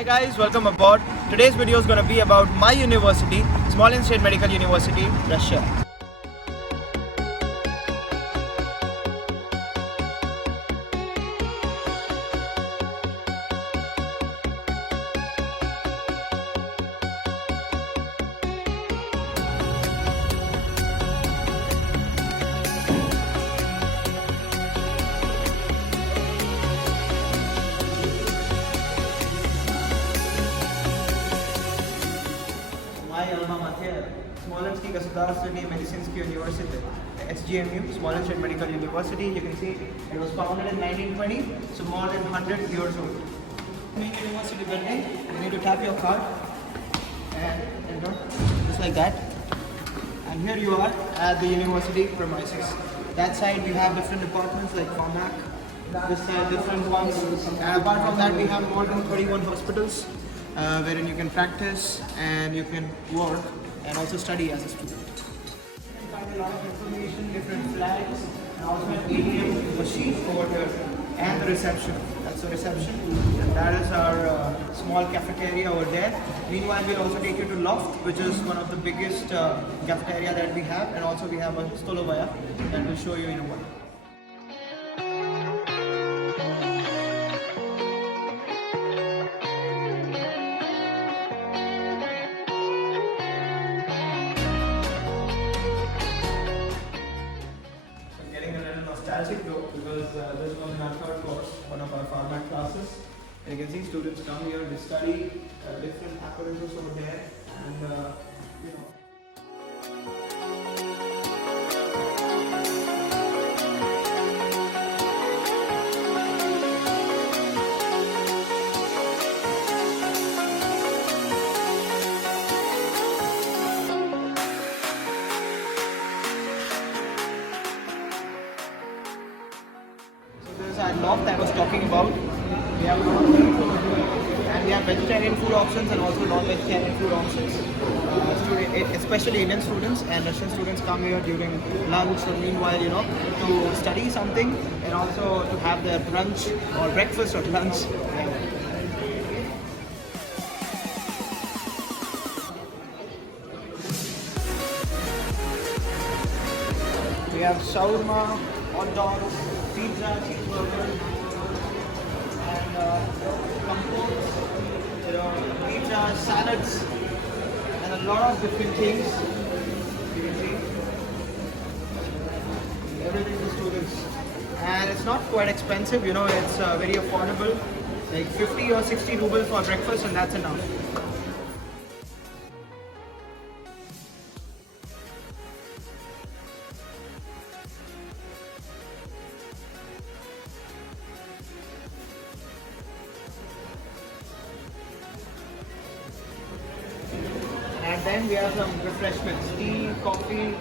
Hi guys, welcome aboard. Today's video is going to be about my university, Smolensk State Medical University, Russia. My alma mater, Smolensk Medicine University, SSMU, Smolensk State Medical University. You can see it was founded in 1920, so more than 100 years old. Main university building, you need to tap your card, and just like that. And here you are at the university premises. That side we have different departments like Pharmac. This side different ones. And apart from that, we have more than 31 hospitals. Wherein you can practice and you can work and also study as a student. You can find a lot of information, different flags, and also an ATM machine over here, and the reception. That's the reception, and that is our small cafeteria over there. Meanwhile, we'll also take you to Loft, which is one of the biggest cafeteria that we have, and also we have a stolovaya that we'll show you in a while. Nostalgic though, because this was in our third course, one of our pharma classes. And you can see students come here, they study different apparatus over there, and our loft that I was talking about. We have and we have vegetarian food options and also non-vegetarian food options. Especially Indian students and Russian students come here during lunch, so meanwhile, to study something and also to have their brunch or breakfast or lunch. We have shawarma, hot dogs, pizza, cheeseburger, and compotes, pizza, salads, and a lot of different things. You can see everything for students, and it's not quite expensive. It's very affordable, like 50 or 60 rubles for breakfast, and that's enough. And then we have some refreshments, tea, coffee,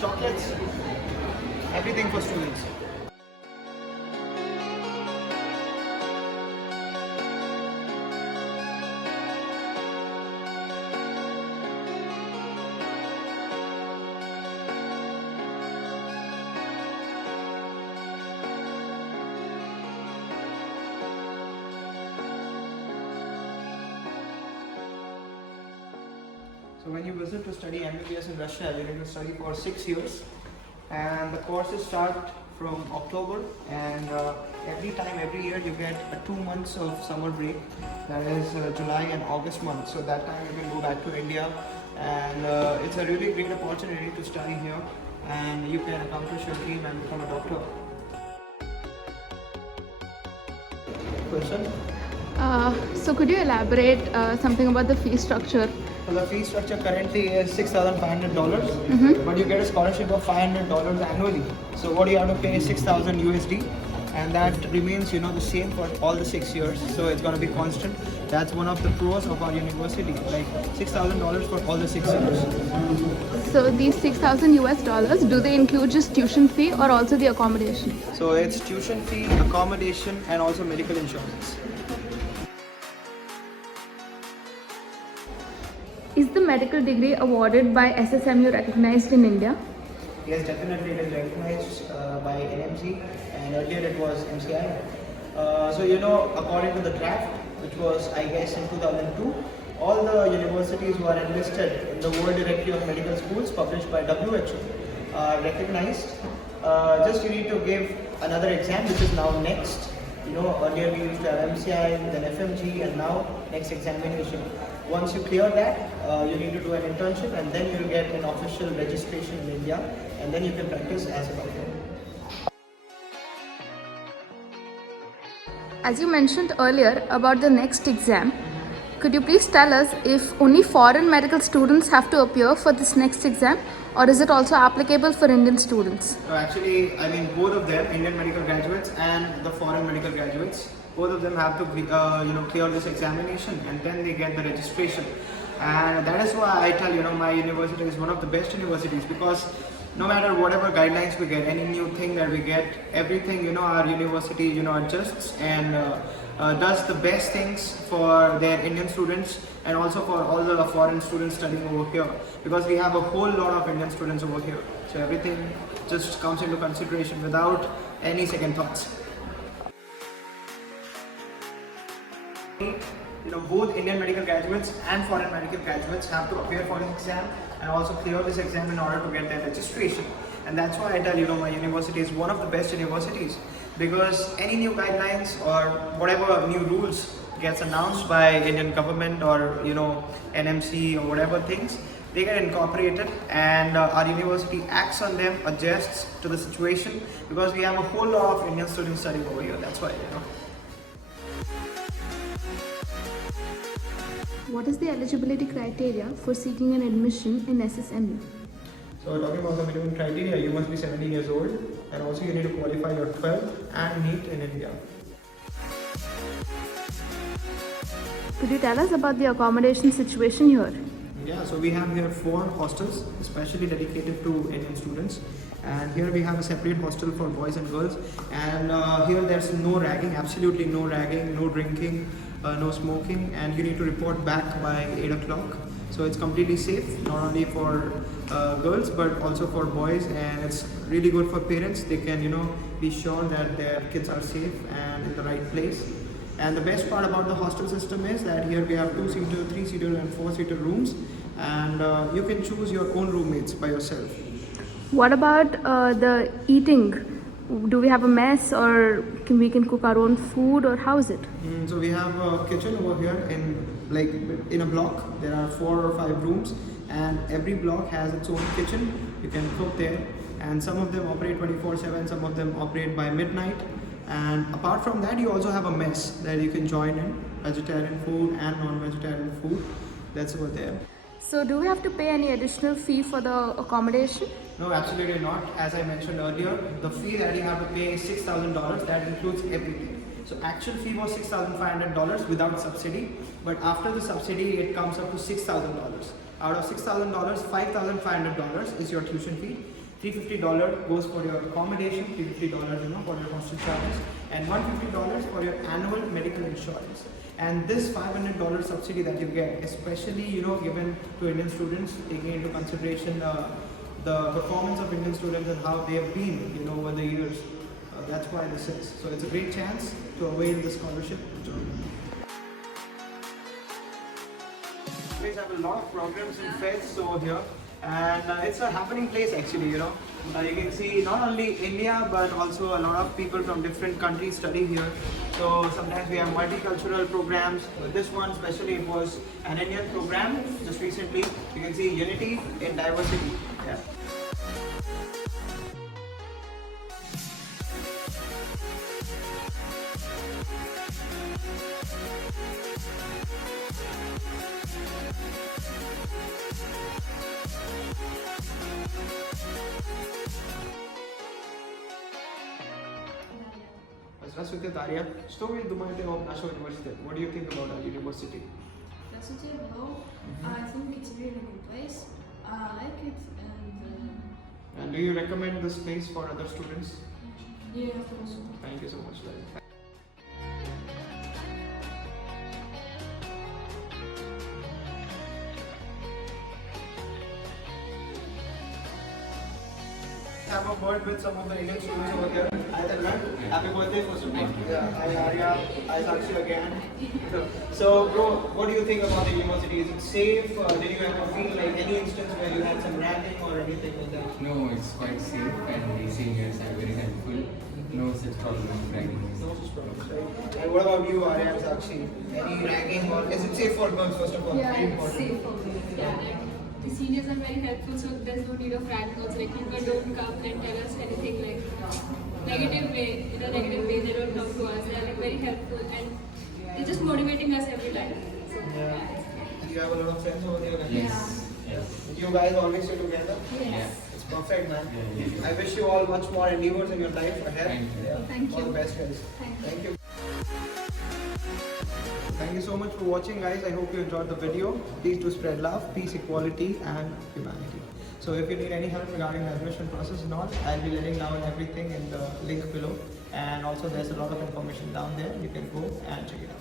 chocolates, everything for students. So when you visit to study MBBS in Russia, you need to study for 6 years, and the courses start from October, and every year you get 2 months of summer break, that is July and August month. So that time you can go back to India, and it's a really great opportunity to study here, and you can accomplish your dream and become a doctor. Question? So could you elaborate something about the fee structure? So the fee structure currently is $6,500, but you get a scholarship of $500 annually. So what you have to pay is 6,000 USD, and that remains the same for all the 6 years. So it's going to be constant. That's one of the pros of our university, like $6,000 for all the 6 years. So these 6,000 US dollars, do they include just tuition fee or also the accommodation? So it's tuition fee, accommodation, and also medical insurance. Is the medical degree awarded by SSMU recognized in India? Yes, definitely it is recognized by AMSE, and earlier it was MCI. So according to the draft, which was, I guess, in 2002. All the universities who are enlisted in the World Directory of Medical Schools published by WHO are recognized. Just you need to give another exam, which is now next. Earlier we used to have MCI, then FMG, and now next examination. Once you clear that, you need to do an internship, and then you'll get an official registration in India, and then you can practice as a doctor. As you mentioned earlier about the next exam, could you please tell us if only foreign medical students have to appear for this next exam, or is it also applicable for Indian students? Actually, I mean both of them, Indian medical graduates and the foreign medical graduates, both of them have to clear this examination, and then they get the registration. And that is why I tell my university is one of the best universities, because no matter whatever guidelines we get, any new thing that we get, everything our university adjusts and does the best things for their Indian students and also for all the foreign students studying over here, because we have a whole lot of Indian students over here. So everything just comes into consideration without any second thoughts. Both Indian medical graduates and foreign medical graduates have to appear for this exam and also clear this exam in order to get their registration. And that's why I tell my university is one of the best universities, because any new guidelines or whatever new rules gets announced by Indian government or NMC or whatever things, they get incorporated, and our university acts on them, adjusts to the situation, because we have a whole lot of Indian students studying over here. That's why What is the eligibility criteria for seeking an admission in SSMU? So talking about the minimum criteria, you must be 17 years old, and also you need to qualify your 12th and NEET in India. Could you tell us about the accommodation situation here? Yeah, so we have here 4 hostels especially dedicated to Indian students, and here we have a separate hostel for boys and girls, and here there's no ragging, absolutely no ragging, no drinking, no smoking, and you need to report back by 8 o'clock. So it's completely safe, not only for girls but also for boys, and it's really good for parents. They can be sure that their kids are safe and in the right place. And the best part about the hostel system is that here we have 2-seater, 3-seater and 4-seater rooms, and you can choose your own roommates by yourself. What about the eating? Do we have a mess, or we can cook our own food, or how is it? So we have a kitchen over here in a block. There are 4 or 5 rooms, and every block has its own kitchen. You can cook there, and some of them operate 24/7, some of them operate by midnight. And apart from that, you also have a mess that you can join in, vegetarian food and non-vegetarian food. That's over there. So do we have to pay any additional fee for the accommodation? No, absolutely not. As I mentioned earlier, the fee that you have to pay is $6,000. That includes everything. So actual fee was $6,500 without subsidy, but after the subsidy it comes up to $6,000. Out of $6,000, $5,500 is your tuition fee. $350 goes for your accommodation, $350 for your hostel charges, and $150 for your annual medical insurance. And this $500 subsidy that you get, especially given to Indian students, taking into consideration the performance of Indian students and how they have been over the years. That's why this is. So it's a great chance to avail the scholarship. We have a lot of programs and fairs over here, and it's a happening place actually. You can see not only India but also a lot of people from different countries study here. So sometimes we have multicultural programs. This one especially, it was an Indian program just recently. You can see unity in diversity. Yeah. Здравствуйте, Дарья. Что вы думаете об нашем университете? What do you think about our university? Здравствуйте, hello. I think it's a really good place. I like it, And do you recommend this place for other students? yeah, of course. Thank you so much, Darya. have a word with some of the Indian students over here. Hi Tanmay, happy birthday first of all. Yeah, hi Arya, hi Sakshi again. So bro, what do you think about the university? Is it safe? Did you ever feel like any instance where you had some ragging or anything like that? No, it's quite safe and the seniors are very helpful. No such problem with ragging. No such problems, right? And what about you, Arya and Sakshi? Any ragging or is it safe for girls first of all? Yeah, Very it's important. safe for me. Yeah, like the seniors are very helpful, so there's no need of ragging also. Like people don't come and tell us anything like negative way. In a negative way, they don't come to us. They're like very helpful and they're just motivating us every time. So, Yeah. You have a lot of friends over there. Yes. Yes. You guys always stay together? yes. It's perfect, man. Yeah. I wish you all much more endeavors in your life ahead. Thank you. Yeah. Thank All you. the best, guys. Thank you. Thank you so much for watching, guys. I hope you enjoyed the video. Please do spread love, peace, equality, and humanity. So if you need any help regarding the admission process and all, I'll be letting down everything in the link below. And also there's a lot of information down there. You can go and check it out.